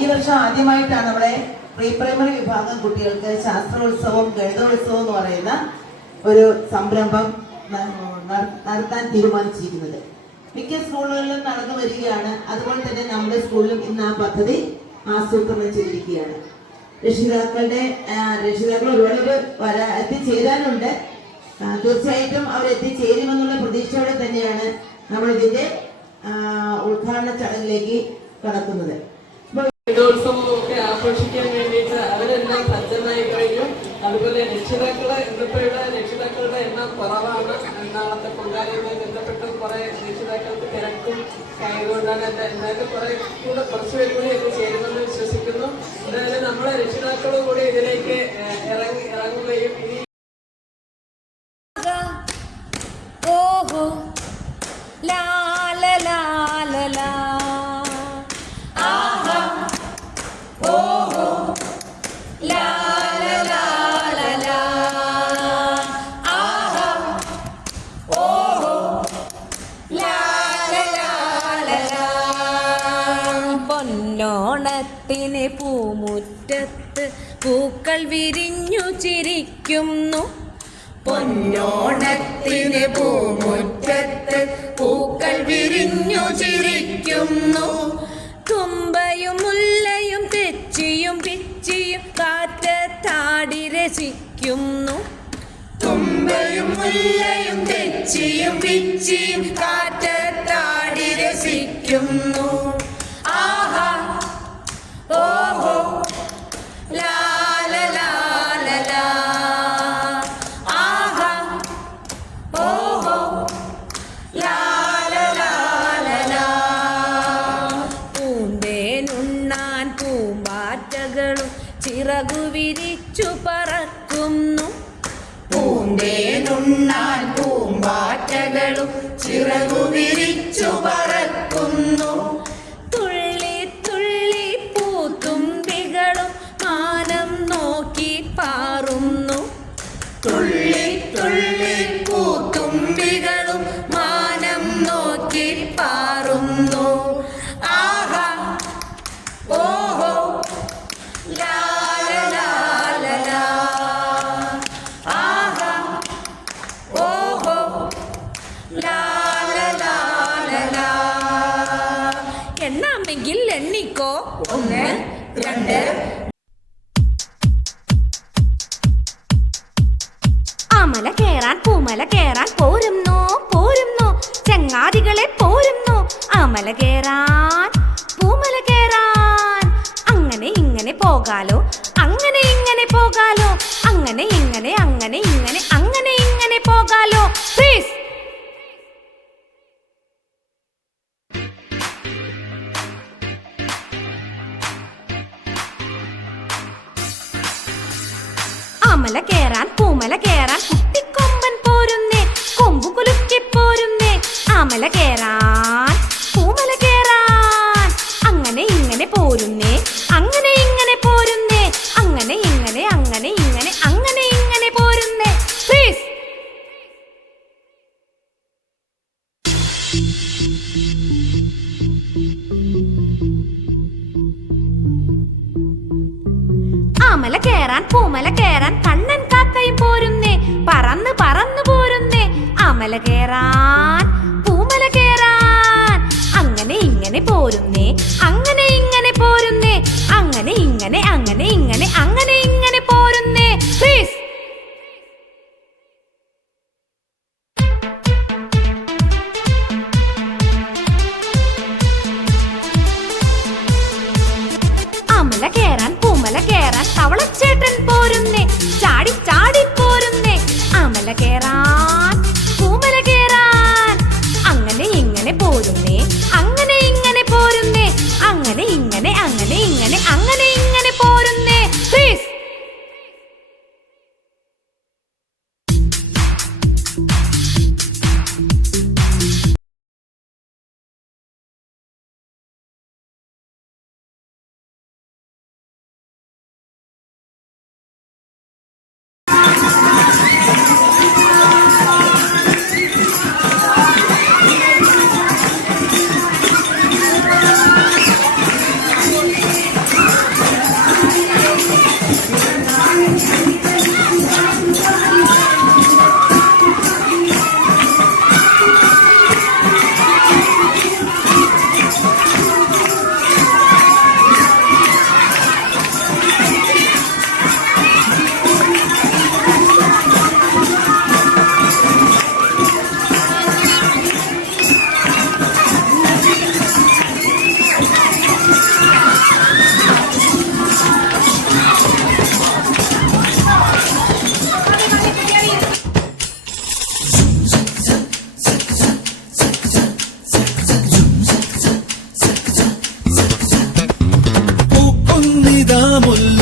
ഈ വർഷം ആദ്യമായിട്ടാണ് നമ്മുടെ പ്രീ പ്രൈമറി വിഭാഗം കുട്ടികൾക്ക് ശാസ്ത്രോത്സവം ഗണിതോത്സവം എന്ന് പറയുന്ന ഒരു സംരംഭം നടത്താൻ തീരുമാനിച്ചിരിക്കുന്നത്. മിക്ക സ്കൂളുകളിലും നടന്നു വരികയാണ്. അതുപോലെ തന്നെ നമ്മുടെ സ്കൂളിലും ഇന്ന് ആ പദ്ധതി ആസൂത്രണം ചെയ്തിരിക്കുകയാണ്. രക്ഷിതാക്കളുടെ രക്ഷിതാക്കൾ ഒരുപാട് വരാ എത്തിച്ചേരാനുണ്ട്. തീർച്ചയായിട്ടും അവർ എത്തിച്ചേരുമെന്നുള്ള പ്രതീക്ഷയോടെ തന്നെയാണ് നമ്മൾ ഇതിന്റെ ഉദ്ഘാടന ചടങ്ങിലേക്ക് കടക്കുന്നത്. രഥോത്സവവും ഒക്കെ ആഘോഷിക്കാൻ വേണ്ടിയിട്ട് അവരെല്ലാം സജ്ജമായി കഴിഞ്ഞു അതുപോലെ രക്ഷിതാക്കളെ ഇന്നിപ്പോഴുടെ രക്ഷിതാക്കളുടെ എണ്ണം കുറവാണ്. നാളത്തെ പൊങ്കാലയുമായി ബന്ധപ്പെട്ട് കുറെ രക്ഷിതാക്കൾക്ക് തിരക്കും ആയതുകൊണ്ടാണ് എന്റെ എന്നാലും കുറെ കൂടെ കുറച്ച് പേര് കൂടി ഒക്കെ ചേരുമെന്ന് വിശ്വസിക്കുന്നു. എന്തായാലും നമ്മളെ രക്ഷിതാക്കളും കൂടി ഇതിലേക്ക് ഇറങ്ങി ഇറങ്ങുകയും പൊന്നോണത്തിന് പൂമുറ്റത്ത് പൂക്കൾ വിരിഞ്ഞു ചിരിക്കുന്നു. പൊന്നോണത്തിന് പൂമുറ്റത്ത് പൂക്കൾ വിരിഞ്ഞു ചിരിക്കുന്നു. തുമ്പയും മുല്ലയും തെച്ചിയും പിച്ചിയും കാറ്റത്താടി രസിക്കുന്നു. തുമ്പയും മുല്ലയും തെച്ചിയും പിച്ചിയും കാറ്റത്താടി രസിക്കുന്നു. പൂമ്പാറ്റകളും ചിറകു വിരിച്ചു പറക്കുന്നു. എണ്ണാമെങ്കിൽ എണ്ണിക്കോ. ഒന്ന് രണ്ട്. അമല കേറാൻ പൂമല കേറാൻ പോരുന്നു പോരുന്നു. ചങ്ങാതികളെ പോരുന്നു. അമല കേറാൻ പൂമല കേറാൻ. അങ്ങനെ ഇങ്ങനെ പോകാലോ അങ്ങനെ ഇങ്ങനെ പോകാലോ അങ്ങനെ ഇങ്ങനെ അങ്ങനെ ഇങ്ങനെ അമല കേറാൻ പൂമല കേറാൻ കുട്ടിക്കൊമ്പൻ പോരുന്നേ കൊമ്പു കുലുക്കി പോരുന്നേ ആമല കേറാൻ. പൂമല കേറാൻ കണ്ണൻ കാക്കയും പോരുന്നേ. പറന്ന് പറന്നു പോരുന്നേ. അമല കേറാൻ പൂമല കേറാൻ. അങ്ങനെ ഇങ്ങനെ പോരുന്നേ. അങ്ങനെ ഇങ്ങനെ പോരുന്നേ. അങ്ങനെ ഇങ്ങനെ അങ്ങനെ ഇങ്ങനെ അങ്ങനെ ഇങ്ങനെ പോരുന്നേ. പ്ലീസ് അമല കേറാൻ പൂമല കേറാൻ തവളച്ചേട്ടൻ പോരുന്നേ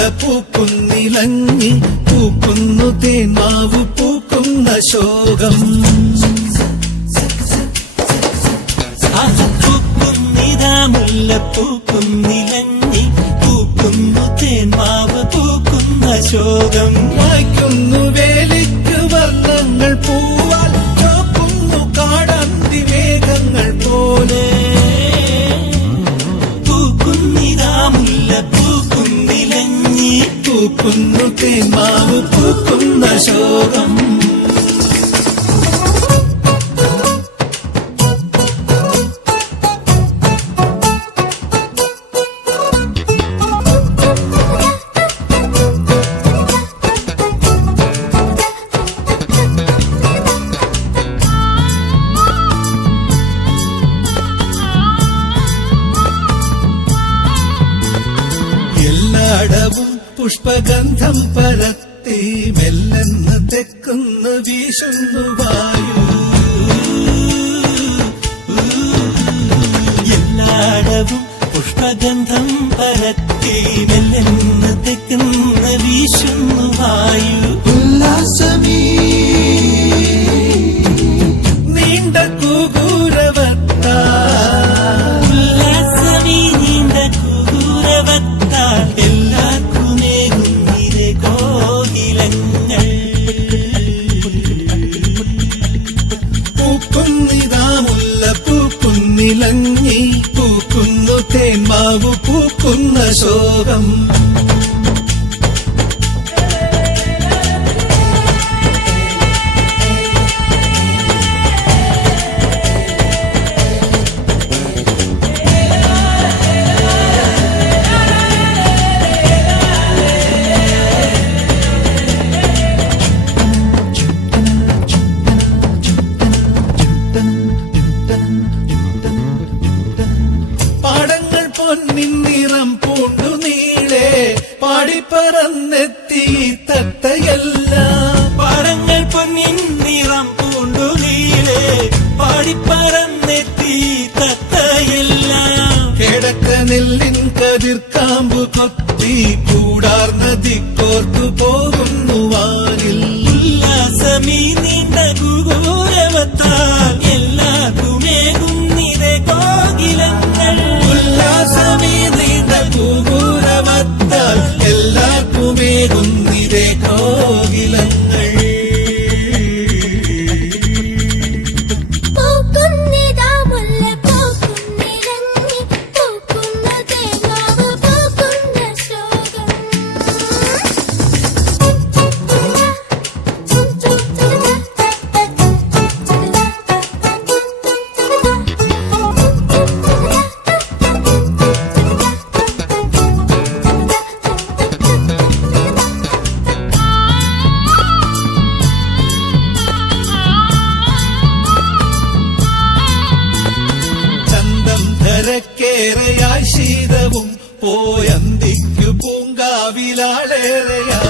പൂക്കുന്നിലങ്ങി പൂക്കുന്നു തേന്മാവ് പൂക്കുന്ന ശോകം. പൂക്കുന്നിതാ മുല്ലപ്പൂക്കുന്നിലങ്ങി പൂക്കുന്നു തേന്മാവ് പൂക്കുന്ന ശോകം. വായിക്കുന്നു മാവ് പൂക്കുന്ന ശോകം. ഗന്ധം പരത്തി മെല്ലെന്ന് തെക്കുന്ന് വീശുന്നു വായു. എല്ലാടവും പുഷ്പഗന്ധം പരത്തി മെല്ലെന്ന് തെക്കുന്ന് വീശുന്നു വായു. ഉല്ലാസമീ നീണ്ട കൂ sleep. ശീതവും പോയന്തിക്ക് പൂങ്കാവിലാളേറെയാ.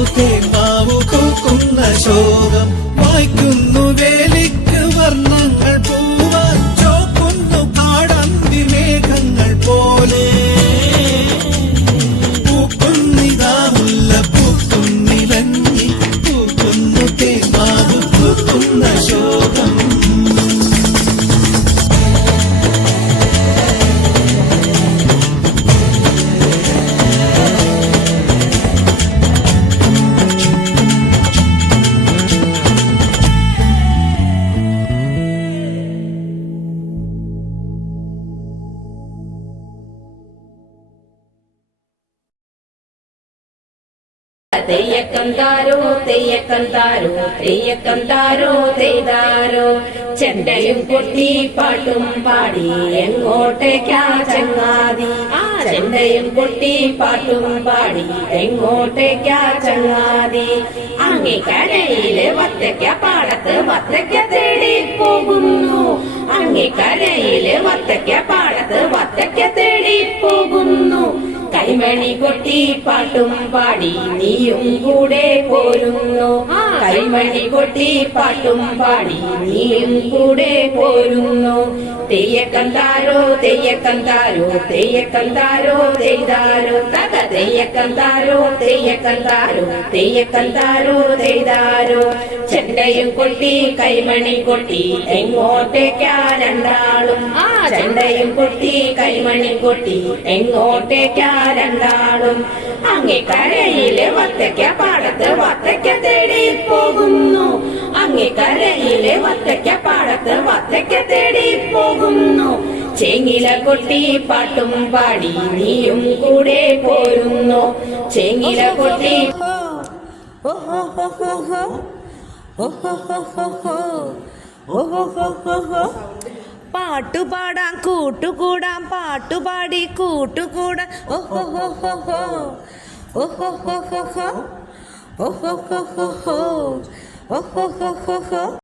കേൾക്കാവു ശോകം. വായിക്കുന്നു വേലിക്ക് വർണങ്ങൾ പൂവാൻ. ചോക്കുന്നു കാടന്തി മേഘങ്ങൾ പോലെ. തെയ്യക്കം താരോ തെയ്യക്കം താരോ തെയ്താരോ. ചെണ്ടയും കൊട്ടി പാട്ടും പാടി എങ്ങോട്ടേക്കാ ചങ്ങാതി? ചെണ്ടയും കൊട്ടി പാട്ടും പാടി എങ്ങോട്ടേക്കാ ചങ്ങാതി? അങ്ങിക്കരയിലെ വത്തയ്ക്ക പാടത്ത് വത്തയ്ക്ക തേടി പോകുന്നു. അങ്ങിക്കരയിലെ വത്തയ്ക്ക പാടത്ത് പോകുന്നു കൈമണി കൊട്ടി പാട്ടും പാടി നീയും കൂടെ പോരുന്നു. കൈമണി കൊട്ടി പാട്ടും പാടി നീയും കൂടെ പോരുന്നു. തെയ്യക്കം താരോ തെയ്യക്കന്താരോ തെയ്യക്കം താരോ തെയ്താരോ തക തെയ്യക്കന്താരോ തെയ്യക്കന്താരോ തെയ്യക്കം താരോ തെയ്യക്കം താരോ തെയ്താരോ. ചെണ്ടയും കൊട്ടി കൈമണി കൊട്ടി എങ്ങോട്ടേക്കാ രണ്ടാളും. ആ ചെണ്ടയും കൊട്ടി കൈമണി കൊട്ടി എങ്ങോട്ടേക്കാ രണ്ടാളും. അങ്ങേ കരയിലെ വത്തയ്ക്ക പാടത്ത് വത്തയ്ക്ക തേടി പോകുന്നു. അങ്ങേ കരയിലെ വത്തയ്ക്ക പാടത്ത് വത്തയ്ക്ക തേടി പോകുന്നു ചേങ്ങില കൊട്ടി പാട്ടും പാടി നീയും കൂടെ പോരുന്നു ചേങ്ങില കൊട്ടി പാട്ടുപാടാം കൂട്ടുകൂടാം പാട്ടുപാടി കൂട്ടുകൂടാം ഓഹോ ഓഹോ ഓഹോ ഓഹോ ഓഹോ ഓഹോ 哦呵呵呵呵。